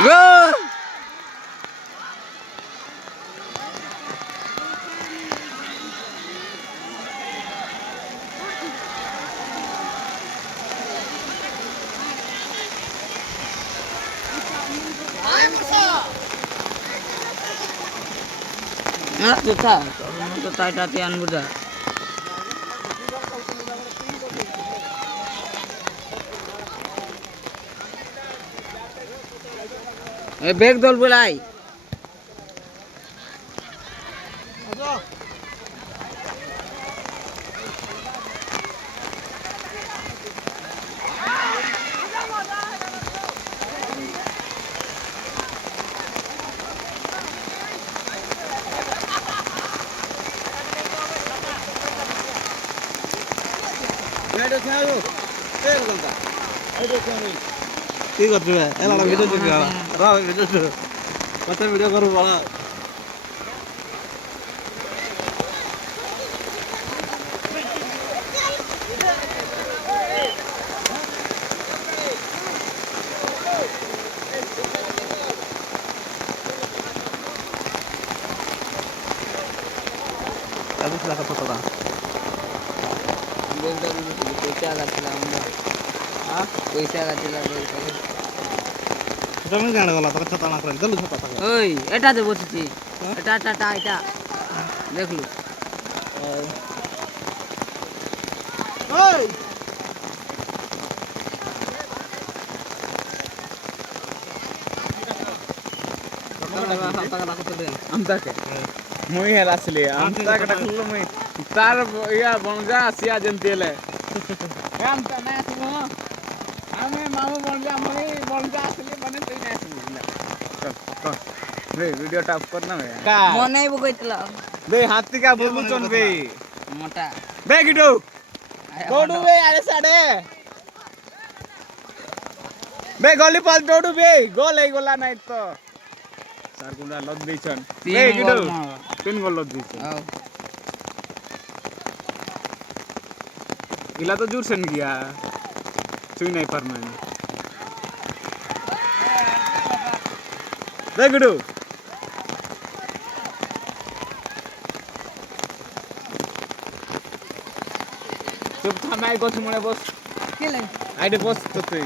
Go! Nah, susah. Untuk tatian muda. Beg dol bulai. কি করছো এলা ভিডিও দিবি রা ভিডিও কত ভিডিও করব বলা আদিস লাগা কতটা পয়সা গাছিলাম হ্যাঁ পয়সা গাছিলাম তুমি জানা গলা তোর ছাতা না করে দলু ছাতা থাকে ওই এটাতে বসেছি এটা দেখলু ওই আমতাকে মুই হেলা আসলি আমতাকে খুললো মুই তার ইয়া বনজা আসিয়া যেনতেলে আমতা না আসবো আমি মামু বনজা মুই বনজা আসলি মানে তুই না আসবি না রে ভিডিওটা অফ কর না বে মনেই বকইতলা বে হাতি কা বুলবুল চন বে মোটা বে গিডু দৌড়ু বে আরে সাড়ে বে গলি পাস দৌড়ু বে গোল এই গোলা নাই তো চার গুন্ডা লদ দিছন বে গিডু তিন গোল লদ দিছ ইলা তো জুরছেন গিয়া চুই নাই পারমান বে গিডু চুপ থামাই গছ মুড়ে বস কেলে আইডে বস তো তুই